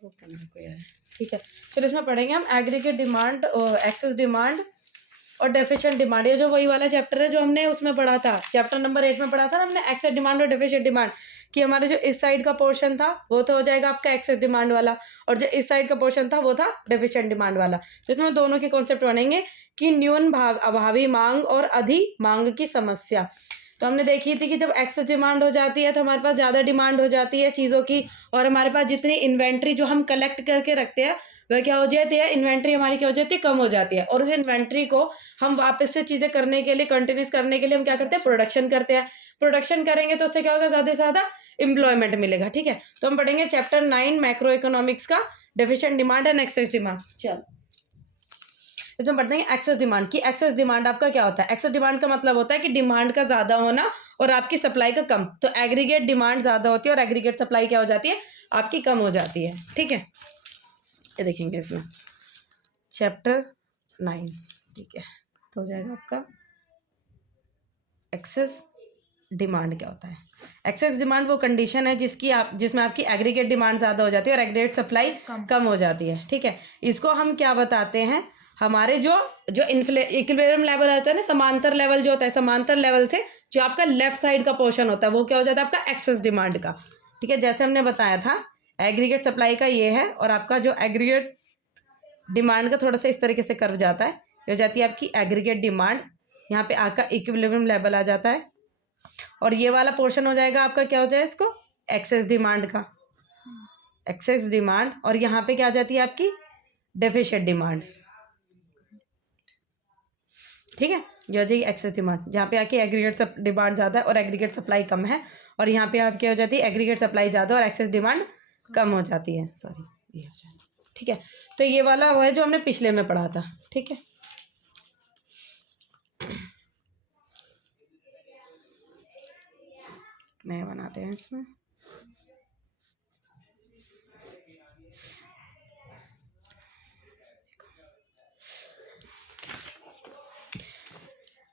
वो करने को यार, ठीक है। फिर इसमें पढ़ेंगे हम एग्रीगेट डिमांड और एक्सेस डिमांड और डेफिशिएंट डिमांड। ये जो वही वाला चैप्टर है जो हमने उसमें पढ़ा था, चैप्टर नंबर 8 में पढ़ा था ना हमने, एक्सेस डिमांड और डेफिशिएंट डिमांड, कि हमारे जो इस साइड का पोर्शन था वो तो हो जाएगा आपका एक्सेस डिमांड वाला, और जो इस साइड का पोर्शन था वो था डेफिशिएंट डिमांड वाला। तो इसमें दोनों के कॉन्सेप्ट बनेंगे कि न्यून अभावी मांग और अधिक मांग की समस्या। तो हमने देखी थी कि जब एक्सेस डिमांड हो जाती है तो हमारे पास ज़्यादा डिमांड हो जाती है चीज़ों की, और हमारे पास जितनी इन्वेंट्री जो हम कलेक्ट करके रखते हैं वह क्या हो जाती है, इन्वेंट्री हमारी क्या हो जाती है, कम हो जाती है। और उस इन्वेंट्री को हम वापस से चीज़ें करने के लिए, कंटिन्यूस करने के लिए हम क्या करते हैं, प्रोडक्शन करते हैं। प्रोडक्शन करेंगे तो उससे क्या होगा, ज़्यादा से ज़्यादा एम्प्लॉयमेंट मिलेगा। ठीक है, तो हम पढ़ेंगे चैप्टर 9 मैक्रो इकोनॉमिक्स का, deficient demand and excess demand. चलो इसमें पढ़ते हैं एक्सेस डिमांड की। एक्सेस डिमांड आपका क्या होता है, एक्सेस डिमांड का मतलब होता है कि डिमांड का ज़्यादा होना और आपकी सप्लाई का कम। तो एग्रीगेट डिमांड ज़्यादा होती है और एग्रीगेट सप्लाई क्या हो जाती है, आपकी कम हो जाती है। ठीक है, ये देखेंगे इसमें चैप्टर 9। ठीक है, तो हो जाएगा आपका एक्सेस डिमांड क्या होता है। एक्सेस डिमांड वो कंडीशन है जिसमें आपकी एग्रीगेट डिमांड ज़्यादा हो जाती है और एग्रीगेट सप्लाई कम हो जाती है। ठीक है, इसको हम क्या बताते हैं, हमारे जो इक्विलिब्रियम लेवल होता है ना, समांतर लेवल जो होता है, समांतर लेवल से जो आपका लेफ्ट साइड का पोर्शन होता है वो क्या हो जाता है, आपका एक्सेस डिमांड का। ठीक है, जैसे हमने बताया था एग्रीगेट सप्लाई का ये है, और आपका जो एग्रीगेट डिमांड का थोड़ा सा इस तरीके से कर्व जाता है, ये हो जाती है आपकी एग्रीगेट डिमांड, यहाँ पे आपका इक्विलिब्रियम लेवल आ जाता है, और ये वाला पोर्शन हो जाएगा आपका क्या हो जाए इसको, एक्सेस डिमांड का, एक्सेस डिमांड, और यहाँ पे क्या आ जाती है आपकी डेफिशिएंट डिमांड। ठीक है, ये हो जाएगी एक्सेस डिमांड, जहाँ पे आके एग्रीगेट डिमांड ज़्यादा है और एग्रीगेट सप्लाई कम है, और यहाँ पे आप क्या हो जाती है, एग्रीगेट सप्लाई ज़्यादा और एक्सेस डिमांड कम हो जाती है। सॉरी, ये हो जाएगा। ठीक है, तो ये वाला वो है जो हमने पिछले में पढ़ा था। ठीक है, नया बनाते हैं इसमें।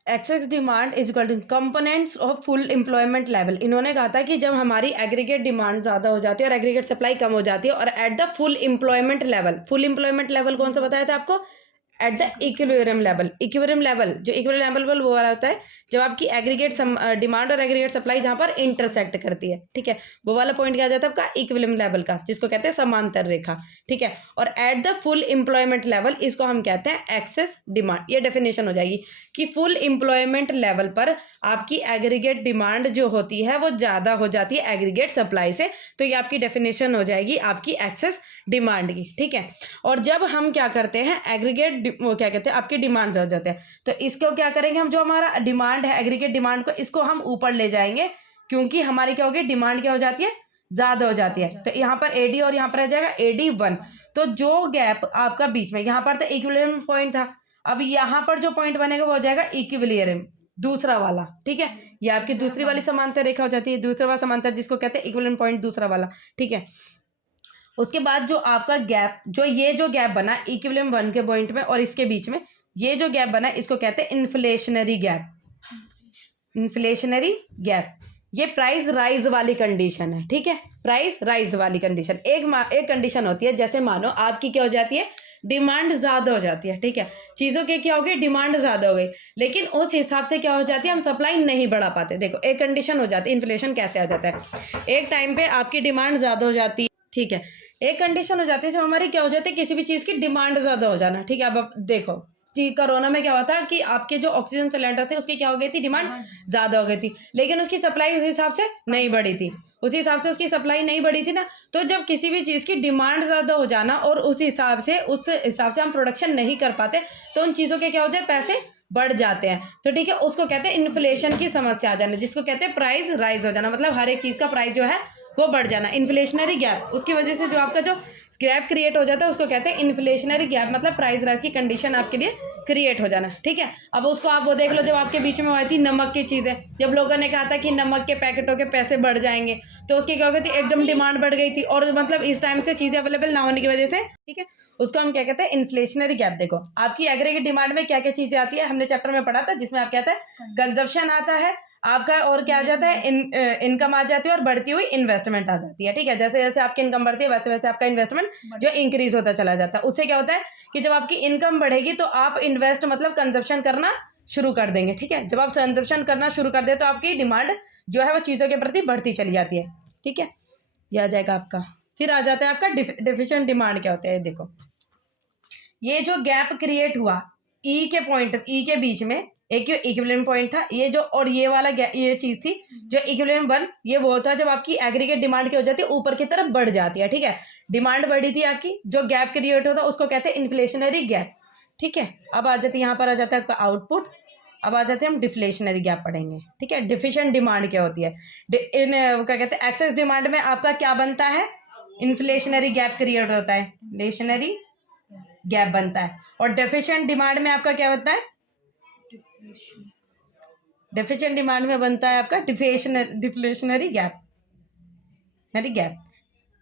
Excess demand is equal two components of full employment level. इन्होंने कहा था कि जब हमारी एग्रीगेट डिमांड ज़्यादा हो जाती है और एग्रीगेट सप्लाई कम हो जाती है, और at the full employment level, full employment level कौन सा बताया था आपको, at the equilibrium level. Equilibrium level, जो इक्विलिब्रियम लेवल वो वाला होता है जब आपकी एग्रीगेट डिमांड और एग्रीगेट सप्लाई जहाँ पर इंटरसेक्ट करती है। ठीक है, वो वाला पॉइंट क्या आ जाता है आपका इक्विलिब्रियम लेवल का, जिसको कहते हैं समांतर रेखा। ठीक है, और at the full employment level इसको हम कहते हैं एक्सेस डिमांड। ये डेफिनेशन हो जाएगी कि फुल एम्प्लॉयमेंट लेवल पर आपकी एग्रीगेट डिमांड जो होती है वो ज़्यादा हो जाती है एग्रीगेट सप्लाई से। तो ये आपकी डेफिनेशन हो जाएगी आपकी एक्सेस डिमांड की। ठीक है, और जब हम क्या करते हैं एग्रीगेट वो क्या कहते हैं आपकी डिमांड ज़्यादा होते हैं, तो इसको क्या करेंगे हम, जो हमारा डिमांड है एग्रीगेट डिमांड को, इसको हम ऊपर ले जाएंगे, क्योंकि हमारी क्या होगी, डिमांड क्या हो जाती है, ज़्यादा हो जाती है। तो यहाँ पर एडी और यहाँ पर आ जाएगा AD1। तो जो गैप आपका बीच में, यहाँ पर तो इक्विलिब्रियम पॉइंट था, अब यहाँ पर जो पॉइंट बनेगा वो हो जाएगा इक्विलिब्रियम दूसरा वाला। ठीक है, ये आपकी दूसरी वाली समांतर रेखा हो जाती है, दूसरा वाला समांतर जिसको कहते हैं इक्विलिब्रियम पॉइंट दूसरा वाला। ठीक है, उसके बाद जो आपका गैप, जो ये जो गैप बना इक्विलिब्रियम 1 के पॉइंट में और इसके बीच में, ये जो गैप बना इसको कहते हैं इन्फ्लेशनरी गैप। इन्फ्लेशनरी गैप, ये प्राइस राइज वाली कंडीशन है। ठीक है, प्राइस राइज वाली कंडीशन, एक कंडीशन होती है, जैसे मानो आपकी क्या हो जाती है, डिमांड ज़्यादा हो जाती है। ठीक है, चीज़ों के क्या हो गई, डिमांड ज़्यादा हो गई, लेकिन उस हिसाब से क्या हो जाती है, हम सप्लाई नहीं बढ़ा पाते। देखो एक कंडीशन हो जाती है, इन्फ्लेशन कैसे आ जाता है, एक टाइम पे आपकी डिमांड ज़्यादा हो जाती है। ठीक है, एक कंडीशन हो जाती है जब हमारी क्या हो जाती है, किसी भी चीज़ की डिमांड ज़्यादा हो जाना। ठीक है, अब देखो जी कोरोना में क्या हुआ था कि आपके जो ऑक्सीजन सिलेंडर थे उसकी क्या हो गई थी, डिमांड ज़्यादा हो गई थी, लेकिन उसकी सप्लाई उस हिसाब से नहीं बढ़ी थी, उस हिसाब से उसकी सप्लाई नहीं बढ़ी थी ना। तो जब किसी भी चीज़ की डिमांड ज़्यादा हो जाना और उस हिसाब से हम प्रोडक्शन नहीं कर पाते, तो उन चीज़ों के क्या हो जाए, पैसे बढ़ जाते हैं। तो ठीक है, उसको कहते हैं इन्फ्लेशन की समस्या आ जाना, जिसको कहते हैं प्राइस राइज हो जाना, मतलब हर एक चीज़ का प्राइस जो है वो बढ़ जाना, इन्फ्लेशनरी गैप। उसकी वजह से जो आपका जो गैप क्रिएट हो जाता है उसको कहते हैं इन्फ्लेशनरी गैप, मतलब प्राइस राइज की कंडीशन आपके लिए क्रिएट हो जाना। ठीक है, अब उसको आप वो देख लो, जब आपके बीच में हुई थी नमक की चीज़ें, जब लोगों ने कहा था कि नमक के पैकेटों के पैसे बढ़ जाएंगे, तो उसकी क्या हो गई थी, एकदम डिमांड बढ़ गई थी, और मतलब इस टाइम से चीज़ें अवेलेबल ना होने की वजह से, ठीक है, उसको हम क्या कहते हैं, इन्फ्लेशनरी गैप। देखो आपकी एग्रीगेट डिमांड में क्या क्या चीज़ें आती है, हमने चैप्टर में पढ़ा था, जिसमें आप कहते हैं कंजप्शन आता है, आपका और क्या आ जाता है, इनकम आ जाती है और बढ़ती हुई इन्वेस्टमेंट आ जाती है। ठीक है, जैसे जैसे आपकी इनकम बढ़ती है वैसे वैसे आपका इन्वेस्टमेंट जो इंक्रीज होता चला जाता है। उससे क्या होता है कि जब आपकी इनकम बढ़ेगी तो आप इन्वेस्ट मतलब कंजप्शन करना शुरू कर देंगे। ठीक है, जब आप कंजप्शन करना शुरू कर दे तो आपकी डिमांड जो है वो चीज़ों के प्रति बढ़ती चली जाती है। ठीक है, ये आ जाएगा आपका। फिर आ जाता है आपका डिफिशिएंट डिमांड। क्या होता है देखो, ये जो गैप क्रिएट हुआ ई के पॉइंट, ई के बीच में एक इक्विलिब्रियम पॉइंट था, ये जो और ये वाला ये चीज थी जो इक्विलिब्रियम 1, ये वो होता है जब आपकी एग्रीगेट डिमांड क्या हो जाती है, ऊपर की तरफ बढ़ जाती है। ठीक है, डिमांड बढ़ी थी आपकी, जो गैप क्रिएट होता है उसको कहते हैं इन्फ्लेशनरी गैप। ठीक है, अब आ जाती है यहाँ पर आ जाता है आपका आउटपुट। अब आ जाते हैं हम डिफ्लेशनरी गैप पढ़ेंगे। ठीक है, डिफिशिएंट डिमांड क्या होती है, क्या कहते हैं एक्सेस डिमांड में आपका क्या बनता है, इन्फ्लेशनरी गैप क्रिएट होता है, इन्फ्लेशनरी गैप बनता है। और डेफिशिएंट डिमांड में आपका क्या बनता है, डेफिशिएंट डिमांड में बनता है आपका डिफ्लेशनरी गैप। गैप,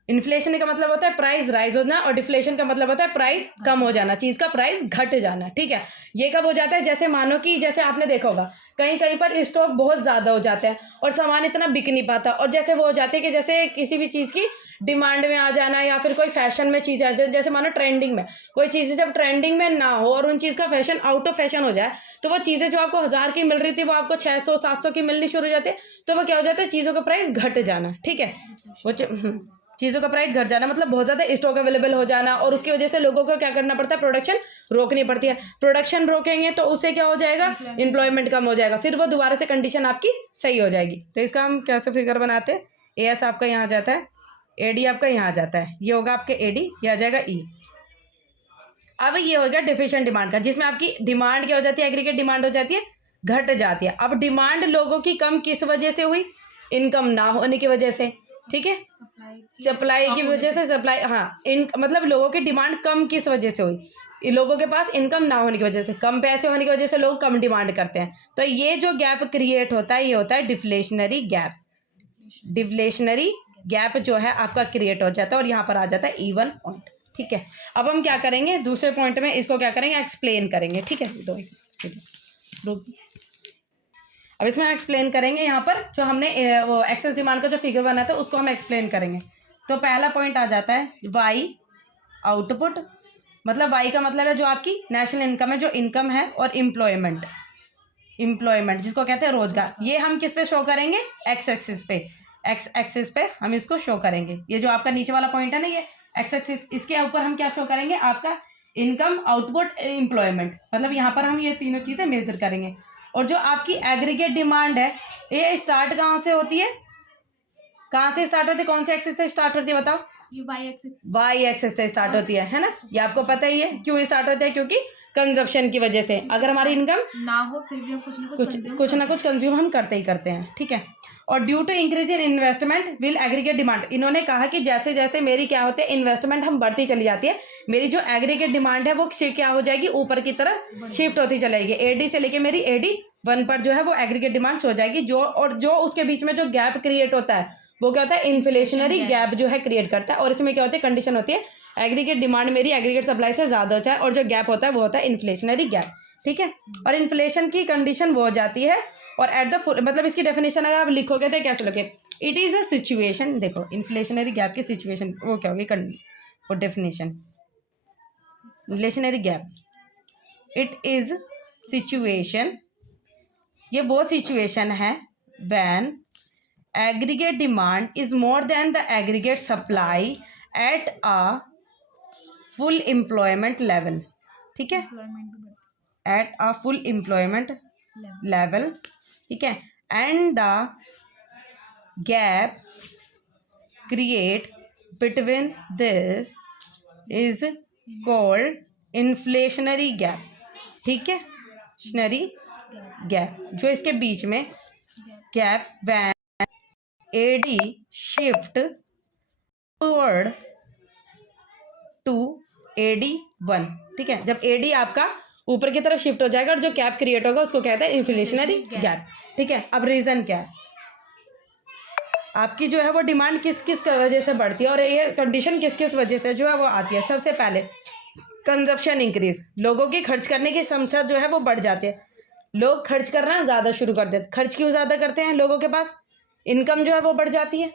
इन्फ्लेशन का मतलब होता है प्राइस राइज होना और डिफ्लेशन का मतलब होता है प्राइस कम हो जाना, चीज का प्राइस घट जाना। ठीक है, ये कब हो जाता है, जैसे मानो कि जैसे आपने देखा होगा कहीं कहीं पर स्टॉक बहुत ज्यादा हो जाता है और सामान इतना बिक नहीं पाता, और जैसे वो हो जाते हैं कि जैसे किसी भी चीज की डिमांड में आ जाना या फिर कोई फैशन में चीज़ आ जाए, जैसे मानो ट्रेंडिंग में कोई चीज़ जब ट्रेंडिंग में ना हो और उन चीज़ का फैशन आउट ऑफ फैशन हो जाए, तो वो चीज़ें जो आपको 1000 की मिल रही थी वो आपको 600 700 की मिलनी शुरू हो जाती है, तो वो क्या हो जाता है, चीज़ों का प्राइस घट जाना। ठीक है, वो चीज़ों का प्राइस घट जाना मतलब बहुत ज़्यादा स्टॉक अवेलेबल हो जाना, और उसकी वजह से लोगों को क्या करना पड़ता है, प्रोडक्शन रोकनी पड़ती है। प्रोडक्शन रोकेंगे तो उससे क्या हो जाएगा, एम्प्लॉयमेंट कम हो जाएगा, फिर वो दोबारा से कंडीशन आपकी सही हो जाएगी। तो इसका हम कैसे फिगर बनाते हैं, एएस आपका यहाँ आ जाता है, एडी आपका यहाँ आ जाता है, ये होगा आपके एडी, ये आ जाएगा ई। अब ये हो गया डिफिशिएंट डिमांड का, जिसमें आपकी डिमांड क्या हो जाती है, एग्रीगेट डिमांड हो जाती है, घट जाती है। अब डिमांड लोगों की कम किस वजह से हुई, इनकम ना होने की वजह से। ठीक है, सप्लाई की वजह से, सप्लाई, हाँ मतलब लोगों की डिमांड कम किस वजह से हुई, लोगों के पास इनकम ना होने की वजह से, कम पैसे होने की वजह से लोग कम डिमांड करते हैं। तो ये जो गैप क्रिएट होता है ये होता है डिफ्लेशनरी गैप। डिफ्लेशनरी गैप जो है आपका क्रिएट हो जाता है और यहाँ पर आ जाता है E1 पॉइंट। ठीक है, अब हम क्या करेंगे दूसरे पॉइंट में, इसको क्या करेंगे, एक्सप्लेन करेंगे। ठीक है, दो ठीक है, अब इसमें एक्सप्लेन करेंगे। यहाँ पर जो हमने वो एक्सेस डिमांड का जो फिगर बना था उसको हम एक्सप्लेन करेंगे। तो पहला पॉइंट आ जाता है वाई आउटपुट, मतलब वाई का मतलब है जो आपकी नेशनल इनकम है, जो इनकम है, और एम्प्लॉयमेंट, एम्प्लॉयमेंट जिसको कहते हैं रोजगार, ये हम किस पे शो करेंगे, एक्स एक्सिस पे, एक्स एक्सिस पे हम इसको शो करेंगे। ये जो आपका नीचे वाला पॉइंट है ना, ये एक्स एक्सिस, इसके ऊपर हम क्या शो करेंगे, आपका इनकम, आउटपुट, एम्प्लॉयमेंट, मतलब यहाँ पर हम ये तीनों चीज़ें मेजर करेंगे। और जो आपकी एग्रीगेट डिमांड है ये स्टार्ट कहाँ से होती है, कहाँ से स्टार्ट होती है, कौन से एक्सिस से स्टार्ट होती है बताओ, वाई एक्सिस से स्टार्ट होती है ना, ये आपको पता ही है। क्यों स्टार्ट होता है, क्योंकि कंजप्शन की वजह से, अगर हमारी इनकम ना हो फिर भी हम कुछ ना कुछ कंज्यूम हम करते ही करते हैं। ठीक है, और due to increase in investment will aggregate demand, इन्होंने कहा कि जैसे जैसे मेरी क्या होते हैं इन्वेस्टमेंट हम बढ़ती चली जाती है, मेरी जो एग्रीगेट डिमांड है वो क्या हो जाएगी, ऊपर की तरफ शिफ्ट होती चलेगी। एडी से लेके मेरी AD1 पर जो है वो एग्रीगेट डिमांड हो जाएगी, जो और जो उसके बीच में जो गैप क्रिएट होता है वो क्या होता है, इन्फ्लेशनरी गैप जो है क्रिएट करता है। और इसमें क्या होती है, कंडीशन होती है एग्रीगेट डिमांड मेरी एग्रीगेट सप्लाई से ज़्यादा होता है, और जो गैप होता है वो होता है इन्फ्लेशनरी गैप। ठीक है, और इन्फ्लेशन की कंडीशन वो हो जाती है, और एट द फुल मतलब इसकी डेफिनेशन अगर आप लिखोगे तो कैसे लिखोगे, इट इज़ अ सिचुएशन, देखो इन्फ्लेशनरी गैप की सिचुएशन वो क्या होगी, वो definition, inflationary gap, it is situation, ये वो सिचुएशन है when aggregate demand is more than the aggregate supply at a full employment level. ठीक है, at a full employment level, ठीक है, and the gap create between this is called inflationary gap. ठीक है, inflationary gap, जो इसके बीच में gap when AD shift forward to AD1। ठीक है, जब AD आपका ऊपर की तरफ शिफ्ट हो जाएगा और जो गैप क्रिएट होगा उसको कहते हैं इन्फ्लेशनरी गैप। ठीक है, अब रीजन क्या है, आपकी जो है वो डिमांड किस किस वजह से बढ़ती है और ये कंडीशन किस किस वजह से जो है वो आती है। सबसे पहले कंजप्शन इंक्रीज, लोगों की खर्च करने की क्षमता जो है वो बढ़ जाती है, लोग खर्च करना ज़्यादा शुरू कर देते। खर्च क्यों ज़्यादा करते हैं? लोगों के पास इनकम जो है वो बढ़ जाती है।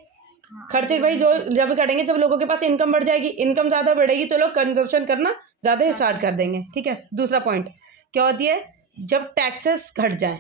खर्चे भाई जो जब करेंगे जब लोगों के पास इनकम बढ़ जाएगी, इनकम ज़्यादा बढ़ेगी तो लोग कंजप्शन करना ज़्यादा स्टार्ट कर देंगे। ठीक है, दूसरा पॉइंट क्या होती है? जब टैक्सेस घट जाएं,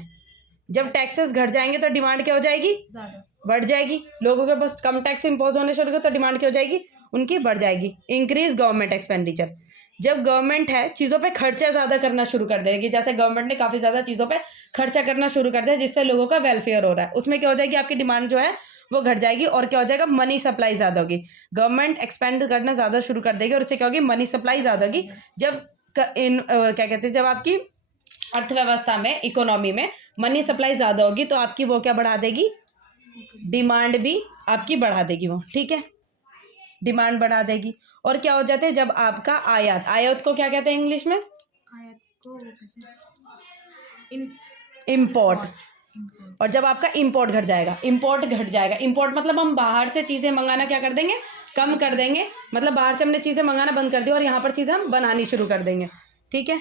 जब टैक्सेस घट जाएंगे तो डिमांड क्या हो जाएगी? ज़्यादा बढ़ जाएगी। लोगों के पास कम टैक्स इम्पोज होने शुरू हो तो डिमांड क्या हो जाएगी? उनकी बढ़ जाएगी। इंक्रीज गवर्नमेंट एक्सपेंडिचर, जब गवर्नमेंट है चीज़ों पे खर्चा ज़्यादा करना शुरू कर देगी, जैसे गवर्नमेंट ने काफ़ी ज़्यादा चीज़ों पे खर्चा करना शुरू कर दिया जिससे लोगों का वेलफेयर हो रहा है, उसमें क्या हो जाएगी? आपकी डिमांड जो है वो घट जाएगी और क्या हो जाएगा? मनी सप्लाई ज़्यादा होगी। गवर्नमेंट एक्सपेंड करना ज़्यादा शुरू कर देगी और उससे क्या होगी? मनी सप्लाई ज़्यादा होगी। जब क्या कहते हैं, जब आपकी अर्थव्यवस्था में, इकोनॉमी में मनी सप्लाई ज़्यादा होगी तो आपकी वो क्या बढ़ा देगी? डिमांड भी आपकी बढ़ा देगी वो। ठीक है, डिमांड बढ़ा देगी। और क्या हो जाता है? जब आपका आयात, आयात को क्या कहते हैं इंग्लिश में? आयात को वो कहते हैं इम्पोर्ट। और जब आपका इम्पोर्ट घट जाएगा, इम्पोर्ट घट जाएगा, इम्पोर्ट मतलब हम बाहर से चीज़ें मंगाना क्या कर देंगे? कम कर देंगे। मतलब बाहर से हमने चीज़ें मंगाना बंद कर दी और यहाँ पर चीज़ें हम बनानी शुरू कर देंगे। ठीक है,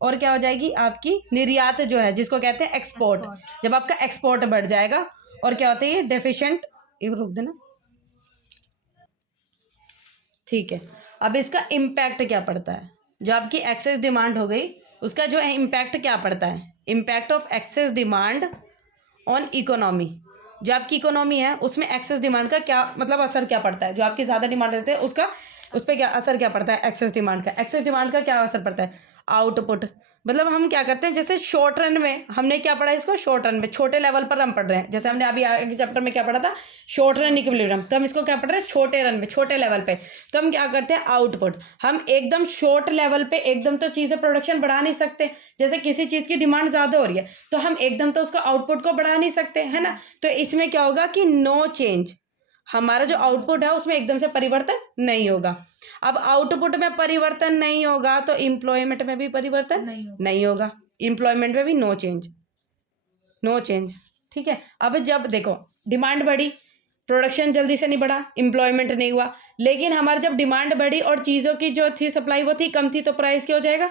और क्या हो जाएगी? आपकी निर्यात जो है जिसको कहते हैं एक्सपोर्ट, जब आपका एक्सपोर्ट बढ़ जाएगा और क्या होता है? ये डेफिशिएंट, रुक देना। ठीक है, अब इसका इम्पैक्ट क्या पड़ता है? जो आपकी एक्सेस डिमांड हो गई उसका जो है इम्पैक्ट क्या पड़ता है? Impact of excess demand on economy, जो आपकी इकोनॉमी है उसमें एक्सेस डिमांड का क्या मतलब असर क्या पड़ता है? जो आपकी ज़्यादा डिमांड रहती है उसका, उस पर क्या असर क्या पड़ता है? एक्सेस डिमांड का, एक्सेस डिमांड का क्या असर पड़ता है? आउटपुट। मतलब हम क्या करते हैं, जैसे शॉर्ट रन में हमने क्या पढ़ा इसको? शॉर्ट रन में छोटे लेवल पर हम पढ़ रहे हैं। जैसे हमने अभी आगे चैप्टर में क्या पढ़ा था? Short run equilibrium. तो हम इसको क्या पढ़ रहे हैं? छोटे रन में, छोटे लेवल पे। तो हम क्या करते हैं? आउटपुट। हम एकदम शॉर्ट लेवल पे एकदम तो चीज़ें प्रोडक्शन बढ़ा नहीं सकते। जैसे किसी चीज़ की डिमांड ज़्यादा हो रही है तो हम एकदम तो उसका आउटपुट को बढ़ा नहीं सकते, है ना? तो इसमें क्या होगा कि नो चेंज, हमारा जो आउटपुट है उसमें एकदम से परिवर्तन नहीं होगा। अब आउटपुट में परिवर्तन नहीं होगा तो एम्प्लॉयमेंट में भी परिवर्तन नहीं होगा। एम्प्लॉयमेंट में भी नो चेंज, नो चेंज। ठीक है, अब जब देखो डिमांड बढ़ी, प्रोडक्शन जल्दी से नहीं बढ़ा, एम्प्लॉयमेंट नहीं हुआ, लेकिन हमारी जब डिमांड बढ़ी और चीज़ों की जो थी सप्लाई वो थी कम थी तो प्राइस क्या हो जाएगा?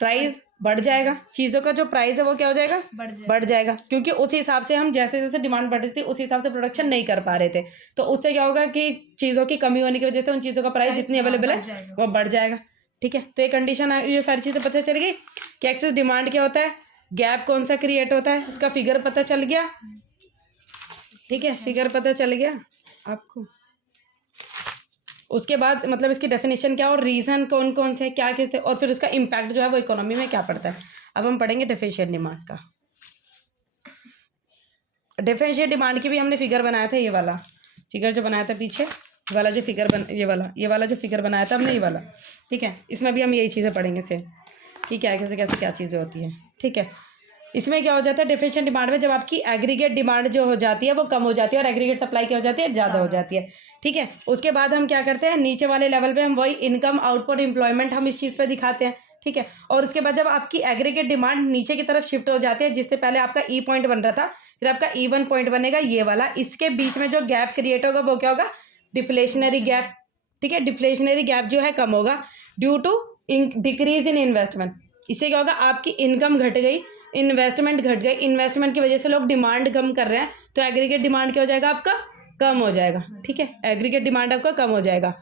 प्राइस बढ़ जाएगा। चीज़ों का जो प्राइस है वो क्या हो जाएगा? बढ़ जाएगा, क्योंकि उस हिसाब से हम जैसे जैसे डिमांड बढ़ रही थी उस हिसाब से प्रोडक्शन नहीं कर पा रहे थे। तो उससे क्या होगा कि चीज़ों की कमी होने की वजह से उन चीज़ों का प्राइस जितनी अवेलेबल है वो बढ़ जाएगा। ठीक है, तो ये कंडीशन, ये सारी चीज़ें पता चल गई कि एक्सेस डिमांड क्या होता है, गैप कौन सा क्रिएट होता है, इसका फिगर पता चल गया। ठीक है, फिगर पता चल गया आपको। उसके बाद मतलब इसकी डेफिनेशन क्या और रीज़न कौन कौन से क्या क्या थे और फिर उसका इम्पैक्ट जो है वो इकोनॉमी में क्या पड़ता है। अब हम पढ़ेंगे डिफरेंशियल डिमांड का। डिफरेंशियल डिमांड की भी हमने फिगर बनाया था, ये वाला फिगर जो बनाया था पीछे वाला जो फिगर ये वाला जो फिगर बनाया था हमने, ये वाला। ठीक है, इसमें भी हम यही चीज़ें पढ़ेंगे सेम कि क्या कैसे कैसे क्या चीज़ें होती हैं। ठीक है, इसमें क्या हो जाता है डिफरेंशियल डिमांड में, जब आपकी एग्रीगेट डिमांड जो हो जाती है वो कम हो जाती है और एग्रीगेट सप्लाई क्या हो जाती है? ज़्यादा हो जाती है। ठीक है, उसके बाद हम क्या करते हैं, नीचे वाले लेवल पे हम वही इनकम, आउटपुट, एम्प्लॉयमेंट हम इस चीज़ पे दिखाते हैं। ठीक है, और उसके बाद जब आपकी एग्रीगेट डिमांड नीचे की तरफ शिफ्ट हो जाती है, जिससे पहले आपका ई पॉइंट बन रहा था, फिर आपका E1 पॉइंट बनेगा ये वाला, इसके बीच में जो गैप क्रिएट होगा वो क्या होगा? Deflationary gap. ठीक है, डिफ्लेशनरी गैप जो है कम होगा due to decrease in investment. इससे क्या होगा? आपकी इनकम घट गई, इन्वेस्टमेंट घट गई, इन्वेस्टमेंट की वजह से लोग डिमांड कम कर रहे हैं तो एग्रीगेट डिमांड क्या हो जाएगा? आपका कम हो जाएगा। ठीक है, एग्रीगेट डिमांड आपका कम हो जाएगा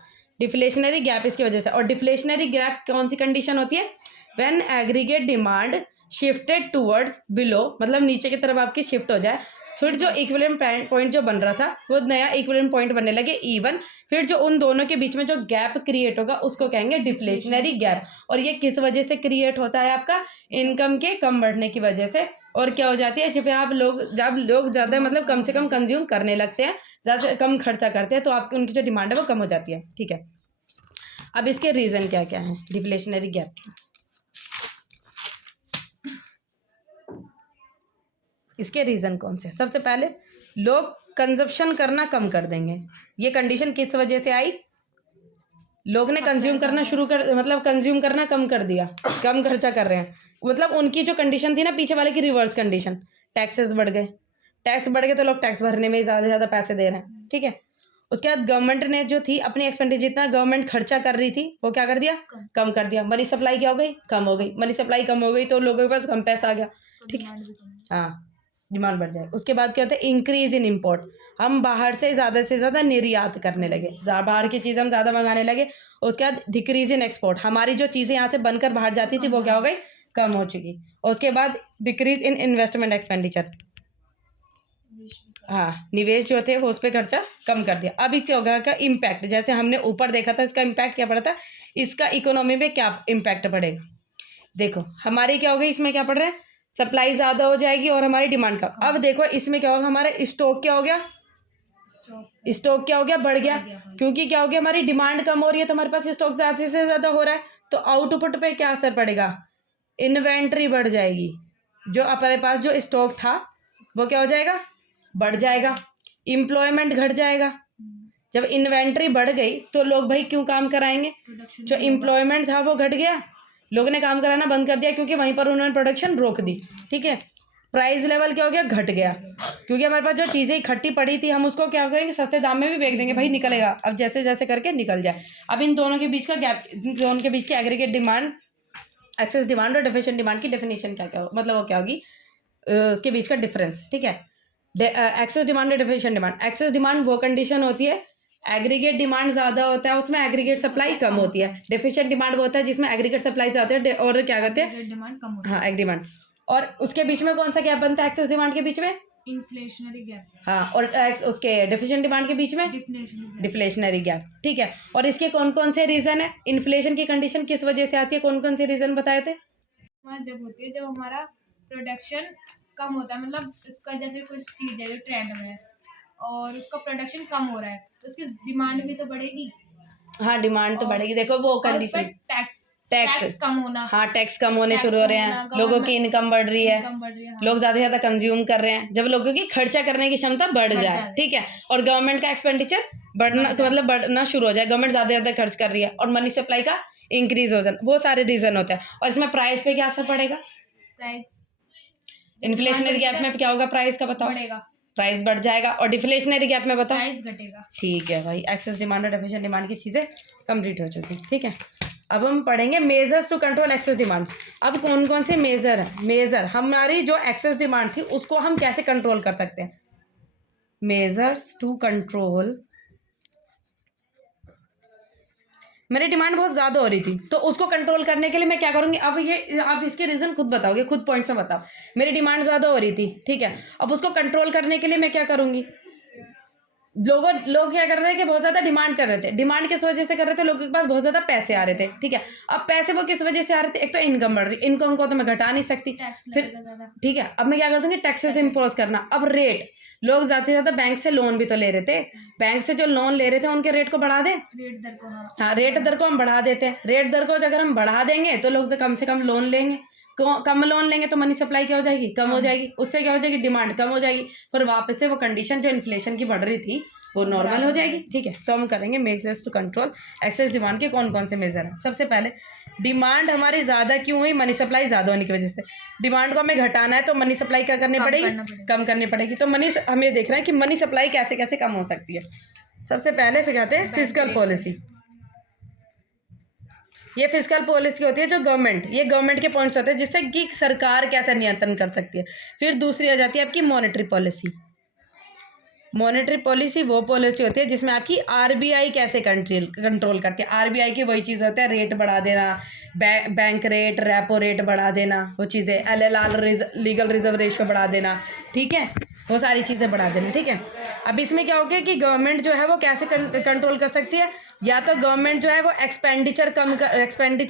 डिफ्लेशनरी गैप इसकी वजह से। और डिफ्लेशनरी गैप कौन सी कंडीशन होती है? When aggregate demand shifted towards below, मतलब नीचे की तरफ आपकी शिफ्ट हो जाए, फिर जो इक्विलिब्रियम पॉइंट जो बन रहा था वो नया इक्विलिब्रियम पॉइंट बनने लगे E1, फिर जो उन दोनों के बीच में जो गैप क्रिएट होगा उसको कहेंगे डिफ्लेशनरी गैप। और ये किस वजह से क्रिएट होता है? आपका इनकम के कम बढ़ने की वजह से। और क्या हो जाती है, फिर आप जब लोग ज़्यादा मतलब कम से कम कंज्यूम करने लगते हैं, ज़्यादा कम खर्चा करते हैं तो आपकी उनकी जो डिमांड है वो कम हो जाती है। ठीक है, अब इसके रीज़न क्या क्या हैं डिफ्लेशनरी गैप के? इसके रीज़न कौन से? सबसे पहले लोग कंजप्शन करना कम कर देंगे। ये कंडीशन किस वजह से आई? लोग ने कंज्यूम करना शुरू कर मतलब कंज्यूम करना कम कर दिया, कम खर्चा कर रहे हैं। मतलब उनकी जो कंडीशन थी ना पीछे वाले की, रिवर्स कंडीशन, टैक्सेस बढ़ गए, टैक्स बढ़ गए तो लोग टैक्स भरने में ही ज़्यादा से ज़्यादा पैसे दे रहे हैं। ठीक है, उसके बाद गवर्नमेंट ने जो थी अपनी एक्सपेंडिचर जितना गवर्नमेंट खर्चा कर रही थी वो क्या कर दिया, कम कर दिया। मनी सप्लाई क्या हो गई, कम हो गई। मनी सप्लाई कम हो गई तो लोगों के पास कम पैसा आ गया, ठीक है, हाँ, डिमांड बढ़ जाए। उसके बाद क्या होता है, इंक्रीज इन इम्पोर्ट, हम बाहर से ज़्यादा निर्यात करने लगे, बाहर की चीज़ हम ज़्यादा मंगाने लगे। उसके बाद डिक्रीज इन एक्सपोर्ट, हमारी जो चीज़ें यहाँ से बनकर बाहर जाती थी वो क्या हो गई, कम हो चुकी। और उसके बाद डिक्रीज इन इन्वेस्टमेंट एक्सपेंडिचर, हाँ, निवेश जो थे वो उस पर खर्चा कम कर दिया। अब इससे होगा का इम्पैक्ट, जैसे हमने ऊपर देखा था इसका इम्पैक्ट क्या पड़ा था, इसका इकोनॉमी पे क्या इम्पैक्ट पड़ेगा। देखो हमारी क्या हो गई, इसमें क्या पड़ रहा है, सप्लाई ज़्यादा हो जाएगी और हमारी डिमांड कम। अब देखो इसमें क्या होगा, हमारा स्टॉक क्या हो गया, स्टॉक क्या हो गया, बढ़ गया, क्योंकि क्या हो गया, हमारी डिमांड कम हो रही है तो हमारे पास स्टॉक ज़्यादा से ज़्यादा हो रहा है, तो आउटपुट पे क्या असर पड़ेगा, इन्वेंट्री बढ़ जाएगी। जो हमारे पास जो स्टॉक था वो क्या हो जाएगा, बढ़ जाएगा। एम्प्लॉयमेंट घट जाएगा। जब इन्वेंट्री बढ़ गई तो लोग भाई क्यों काम कराएंगे, जो एम्प्लॉयमेंट था वो घट गया, लोगों ने काम कराना बंद कर दिया क्योंकि वहीं पर उन्होंने प्रोडक्शन रोक दी, ठीक है। प्राइस लेवल क्या हो गया, घट गया, क्योंकि हमारे पास जो चीज़ें इकट्ठी पड़ी थी हम उसको क्या करेंगे, सस्ते दाम में भी बेच देंगे, भाई निकलेगा, अब जैसे जैसे करके निकल जाए। अब इन दोनों के बीच का गैप, इन दोनों के बीच की एग्रीगेट डिमांड, एक्सेस डिमांड और डेफिशिएंट डिमांड की डेफिनेशन क्या क्या मतलब वो क्या होगी, उसके बीच का डिफरेंस, ठीक है। एक्सेस डिमांड और डेफिशिएंट डिमांड, एक्सेस डिमांड वो कंडीशन होती है एग्रीगेट डिमांड ज़्यादा होता है उसमें एग्रीगेट सप्लाई कम होती है। डेफिशिएंट डिमांड वो होता है जिसमें एग्रीगेट सप्लाई ज़्यादा है और क्या कहते हैं, डिमांड कम होती हाँ, एग डिमांड। और उसके बीच में कौन सा गैप बनता है, एक्सेस डिमांड के बीच में, है, इन्फ्लेशनरी गैप, हाँ, और उसके डेफिशिएंट डिमांड के बीच में डिफ्लेशनरी गैप, ठीक है। और इसके कौन कौन से रीज़न है, इन्फ्लेशन की कंडीशन किस वजह से आती है, कौन कौन से रीज़न बताए थे। जब होती है जब हमारा प्रोडक्शन कम होता है, मतलब इसका जैसे कुछ चीज़ है जो ट्रेंड में है और उसका प्रोडक्शन कम हो रहा है तो उसकी डिमांड भी तो बढ़ेगी। हाँ, डिमांड तो बढ़ेगी, देखो वो कंडीशन, टैक्स कम होना, हाँ, टैक्स कम होने शुरू हो रहे हैं, लोगों की इनकम बढ़ रही है, हाँ। लोग ज़्यादा से ज़्यादा कंज्यूम कर रहे हैं। जब लोगों की खर्चा करने की क्षमता बढ़ जाए, ठीक है, और गवर्नमेंट का एक्सपेंडिचर बढ़ना मतलब बढ़ना शुरू हो जाए, गवर्नमेंट ज़्यादा से ज़्यादा खर्च कर रही है और मनी सप्लाई का इंक्रीज हो जाना, वो सारे रीज़न होते हैं। और इसमें प्राइस पे क्या असर पड़ेगा, प्राइस इन्फ्लेशनरी गैप में क्या होगा, प्राइस का बताओ, बढ़ेगा, प्राइस बढ़ जाएगा, और डिफ्लेशनरी गैप में बताओ, प्राइस घटेगा। ठीक है भाई, एक्सेस डिमांड और डेफिशिएंट डिमांड की चीज़ें कंप्लीट हो चुकी, ठीक है। अब हम पढ़ेंगे measures to control excess demand. अब कौन कौन से मेजर हैं, मेजर हमारी जो एक्सेस डिमांड थी उसको हम कैसे कंट्रोल कर सकते हैं, मेजर्स टू कंट्रोल, मेरी डिमांड बहुत ज़्यादा हो रही थी तो उसको कंट्रोल करने के लिए मैं क्या करूँगी, अब ये आप इसके रीज़न खुद बताओगे, खुद पॉइंट्स में बताओ। मेरी डिमांड ज़्यादा हो रही थी, ठीक है, अब उसको कंट्रोल करने के लिए मैं क्या करूँगी, लोग क्या कर रहे थे कि बहुत ज़्यादा डिमांड कर रहे थे, डिमांड किस वजह से कर रहे थे, लोगों के पास बहुत ज़्यादा पैसे आ रहे थे, ठीक है। अब पैसे वो किस वजह से आ रहे थे, एक तो इनकम बढ़ रही, इनकम को तो मैं घटा नहीं सकती, फिर ठीक है, अब मैं क्या कर दूँगी, टैक्सेस इम्पोज करना। अब रेट, लोग ज़्यादा से ज़्यादा बैंक से लोन भी तो ले रहे थे, बैंक से जो लोन ले रहे थे उनके रेट को बढ़ा दें, रेट दर को, हाँ, रेट दर को हम बढ़ा देते हैं। रेट दर को अगर हम बढ़ा देंगे तो लोग से कम लोन लेंगे, कम लोन लेंगे तो मनी सप्लाई क्या हो जाएगी, कम हो जाएगी, उससे क्या हो जाएगी, डिमांड कम हो जाएगी, फिर वापस से वो कंडीशन जो इन्फ्लेशन की बढ़ रही थी वो नॉर्मल हो जाएगी, ठीक है। तो हम करेंगे measures to control excess demand के कौन कौन से मेजर हैं। सबसे पहले डिमांड हमारी ज़्यादा क्यों हुई, मनी सप्लाई ज़्यादा होने की वजह से। डिमांड को हमें घटाना है तो मनी सप्लाई क्या करनी पड़ेगी, कम करनी पड़ेगी। तो हमें देखना है कि मनी सप्लाई कैसे कैसे कम हो सकती है। सबसे पहले फिर कहते हैं फिस्कल पॉलिसी, ये फिस्कल पॉलिसी होती है जो गवर्नमेंट, ये गवर्नमेंट के पॉइंट्स होते हैं जिससे कि सरकार कैसे नियंत्रण कर सकती है। फिर दूसरी आ जाती है आपकी मॉनेटरी पॉलिसी। मॉनेटरी पॉलिसी वो पॉलिसी होती है जिसमें आपकी आरबीआई कैसे कंट्रोल करती है। आरबीआई की वही चीज़ होता है, रेट बढ़ा देना, बैंक रेट, रेपो रेट बढ़ा देना, वो चीज़ें एलएलआर लीगल रिजर्व रेशियो बढ़ा देना, ठीक है, वो सारी चीज़ें बढ़ा देना, ठीक है। अब इसमें क्या हो गया कि गवर्नमेंट जो है वो कैसे कंट्रोल कर सकती है, या तो गवर्नमेंट जो है वो एक्सपेंडिचर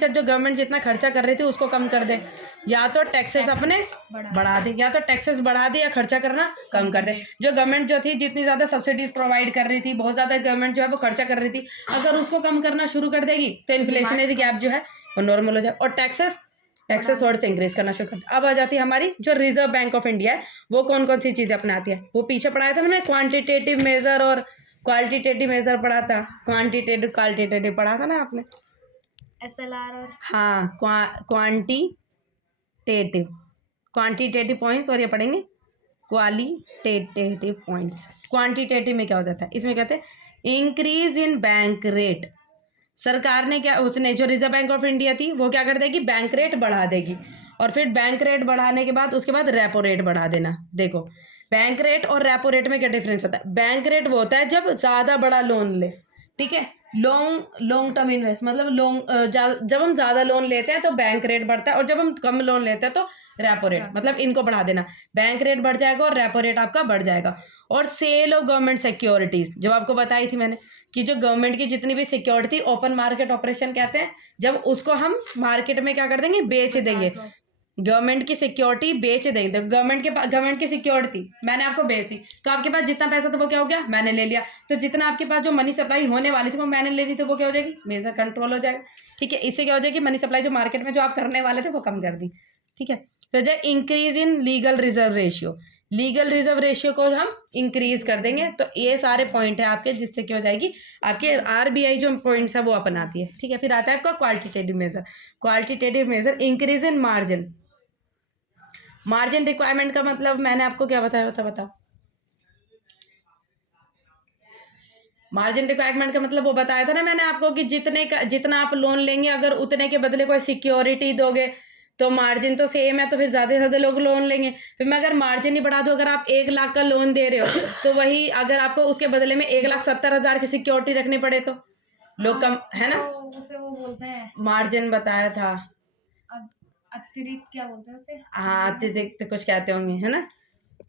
जो गवर्नमेंट जितना खर्चा कर रही थी उसको कम कर दे, या तो टैक्सेस अपने बढ़ा दे, या तो टैक्सेस बढ़ा दे या खर्चा करना कम कर दे। जो गवर्नमेंट जो थी जितनी ज़्यादा सब्सिडीज प्रोवाइड कर रही थी, बहुत ज़्यादा गवर्नमेंट जो है वो खर्चा कर रही थी, अगर उसको कम करना शुरू कर देगी तो इन्फ्लेशनरी गैप जो है वो नॉर्मल हो जाए और टैक्सेस थोड़े से इंक्रीज करना शुरू करते। अब आ जाती है हमारी जो रिजर्व बैंक ऑफ इंडिया है, वो कौन कौन सी चीज़ें अपनाती है। वो पीछे पढ़ाया था ना मैं, क्वांटिटेटिव मेजर और क्वालिटेटिव मेजर पढ़ा था, क्वांटिटेटिव क्वालिटेटिव पढ़ा था ना आपने, एसएलआर और हाँ, क्वांटिटेटिव पॉइंट्स, और ये पढ़ेंगे क्वालिटेटिव पॉइंट्स। क्वांटिटेटिव में क्या हो जाता है, इसमें कहते हैं इंक्रीज इन बैंक रेट, सरकार ने क्या, उसने जो रिजर्व बैंक ऑफ इंडिया थी वो क्या कर देगी, बैंक रेट बढ़ा देगी। और फिर बैंक रेट बढ़ाने के बाद उसके बाद रेपो रेट बढ़ा देना। देखो बैंक रेट और रेपो रेट में क्या डिफरेंस होता है। बैंक रेट वो होता है जब ज़्यादा बड़ा लोन ले, ठीक है, लॉन्ग टर्म इन्वेस्ट, मतलब जब हम ज़्यादा लोन लेते हैं तो बैंक रेट बढ़ता है, और जब हम कम लोन लेते हैं तो रेपो रेट, मतलब इनको बढ़ा देना। बैंक रेट बढ़ जाएगा और रेपो रेट आपका बढ़ जाएगा। और सेल ऑफ गवर्नमेंट सिक्योरिटीज, जो आपको बताई थी मैंने कि जो गवर्नमेंट की जितनी भी सिक्योरिटी, ओपन मार्केट ऑपरेशन कहते हैं, जब उसको हम मार्केट में क्या कर देंगे, बेच देंगे, गवर्नमेंट की सिक्योरिटी बेच देंगे। तो गवर्नमेंट की सिक्योरिटी मैंने आपको बेच दी, तो आपके पास जितना पैसा था वो क्या हो गया, मैंने ले लिया। तो जितना आपके पास जो मनी सप्लाई होने वाली थी वो मैंने ले ली, तो वो क्या हो जाएगी, मेजर कंट्रोल हो जाएगा। ठीक है, इससे क्या हो जाएगी, मनी सप्लाई जो मार्केट में जो आप करने वाले थे वो कम कर दी। ठीक है, फिर जो increase in legal reserve ratio, legal reserve ratio को हम इंक्रीज कर देंगे। तो ये सारे पॉइंट है आपके, जिससे क्या हो जाएगी, आपके आरबीआई जो पॉइंट्स है वो अपनाती है। ठीक है, फिर आता है आपका qualitative measure. Qualitative measure, increase in margin. Margin requirement का मतलब मैंने आपको क्या बताया था, बताओ। मार्जिन रिक्वायरमेंट का मतलब वो बताया था ना मैंने आपको कि जितना आप लोन लेंगे, अगर उतने के बदले कोई सिक्योरिटी दोगे तो मार्जिन तो सेम है, तो फिर ज़्यादा से ज़्यादा लोग लोन लेंगे। फिर मैं अगर मार्जिन ही बढ़ा दूँ, अगर आप 1 लाख का लोन दे रहे हो तो वही अगर आपको उसके बदले में 1,70,000 की सिक्योरिटी रखनी पड़े तो लोग कम, है ना, उसे वो बोलते हैं मार्जिन बताया था, अतिरिक्त क्या बोलते हैं उसे, हाँ अतिरिक्त कुछ कहते होंगे, है ना।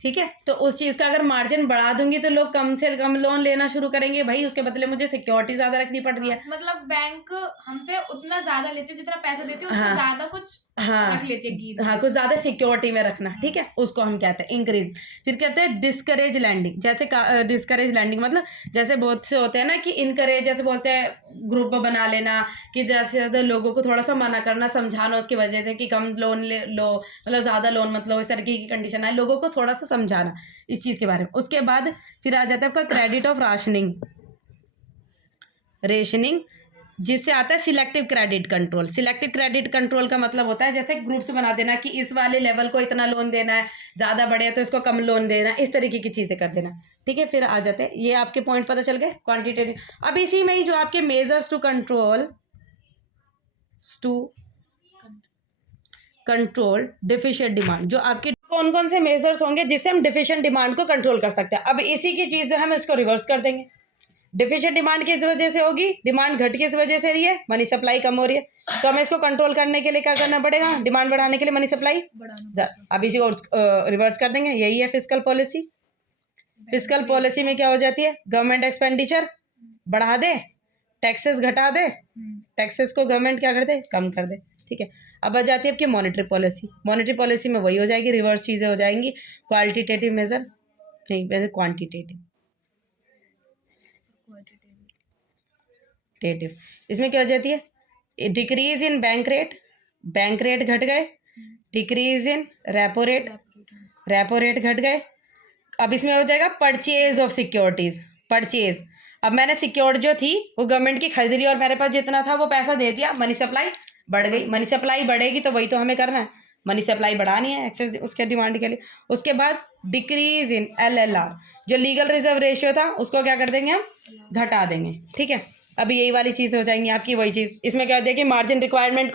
ठीक है, तो उस चीज़ का अगर मार्जिन बढ़ा दूंगी तो लोग कम से कम लोन लेना शुरू करेंगे, भाई उसके बदले मुझे सिक्योरिटी ज़्यादा रखनी पड़ रही है। मतलब बैंक हमसे उतना ज़्यादा लेते हैं जितना पैसा देते हैं, उससे हाँ, ज़्यादा कुछ हाँ रख लेते हैं गिर। हाँ, कुछ ज़्यादा सिक्योरिटी में रखना। ठीक है, उसको हम कहते हैं इंक्रीज। फिर कहते हैं डिस्करेज लैंडिंग। जैसे डिस्करेज लैंडिंग मतलब जैसे बहुत से होते हैं ना कि इनकरेज, जैसे बोलते हैं ग्रुप बना लेना, कि ज़्यादा से ज़्यादा लोगों को थोड़ा सा मना करना, समझाना उसकी वजह से कि कम लोन ले लो, मतलब ज़्यादा लोन मत लो, इस तरीके की कंडीशन है, लोगों को थोड़ा सा समझाना इस चीज़ के बारे में। उसके बाद फिर आ जाता है आपका क्रेडिट ऑफ रेशनिंग, जिससे आता है selective credit control. Selective credit control का मतलब होता है जैसे ग्रुप्स बना देना कि इस वाले लेवल को इतना लोन देना है, ज़्यादा बड़े है तो इसको कम लोन देना, इस तरीके की चीज़ें कर देना। ठीक है, फिर आ जाते हैं, ये आपके पॉइंट पता चल गए क्वांटिटेटिव। अब इसी में ही जो आपके measures to control deficient demand, जो आपके कौन कौन से मेजर्स होंगे जिससे हम डिफिशिएंट डिमांड को कंट्रोल कर सकते हैं। अब इसी की चीज़ हम इसको रिवर्स कर देंगे। डिफिशिएंट डिमांड किस वजह से होगी, डिमांड घट किस वजह से रही है, मनी सप्लाई कम हो रही है। तो हमें इसको कंट्रोल करने के लिए क्या करना पड़ेगा, डिमांड बढ़ाने के लिए मनी सप्लाई बढ़ाना। अब इसी को रिवर्स कर देंगे, यही है फिस्कल पॉलिसी। फिस्कल पॉलिसी में क्या हो जाती है, गवर्नमेंट एक्सपेंडिचर बढ़ा दे, टैक्सेस घटा दे, टैक्सेस को गवर्नमेंट क्या कर दे, कम कर दे। ठीक है, अब आ जाती है आपकी मॉनेटरी पॉलिसी। मॉनेटरी पॉलिसी में वही हो जाएगी, रिवर्स चीज़ें हो जाएंगी। क्वालिटेटिव मेजर नहीं, वैसे क्वांटिटेटिव। इसमें क्या हो जाती है, डिक्रीज इन बैंक रेट घट गए, डिक्रीज इन रेपो रेट घट गए। अब इसमें हो जाएगा परचेज ऑफ सिक्योरिटीज, परचेज। अब मैंने सिक्योर जो थी वो गवर्नमेंट की खरीद ली और मेरे पास जितना था वो पैसा दे दिया, मनी सप्लाई बढ़ गई। मनी सप्लाई बढ़ेगी तो वही तो हमें करना है, मनी सप्लाई बढ़ानी है एक्सेस उसके डिमांड के लिए। उसके बाद डिक्रीज इन LLR, जो लीगल रिजर्व रेशियो था उसको क्या कर देंगे, हम घटा देंगे। ठीक है, अभी यही वाली चीज़ हो जाएंगी आपकी, वही चीज़। इसमें क्या होता है कि मार्जिन रिक्वायरमेंट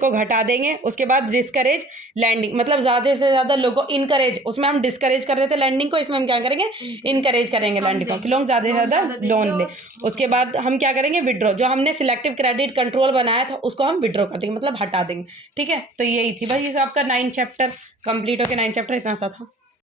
को घटा देंगे। उसके बाद डिस्करेज लैंडिंग, मतलब ज़्यादा से ज़्यादा लोगों को इनकरेज, उसमें हम डिस्करेज कर रहे थे लैंडिंग को, इसमें हम क्या करेंगे, इनकरेज करेंगे लैंडिंग को कि लोग ज़्यादा से ज़्यादा लोन ले। उसके बाद हम क्या करेंगे, विड्रॉ, जो हमने सिलेक्टिव क्रेडिट कंट्रोल बनाया था उसको हम विड्रॉ कर देंगे, मतलब हटा देंगे। ठीक है, तो यही थी भाई आपका 9 चैप्टर कंप्लीट होकर 9 चैप्टर इतना सा था।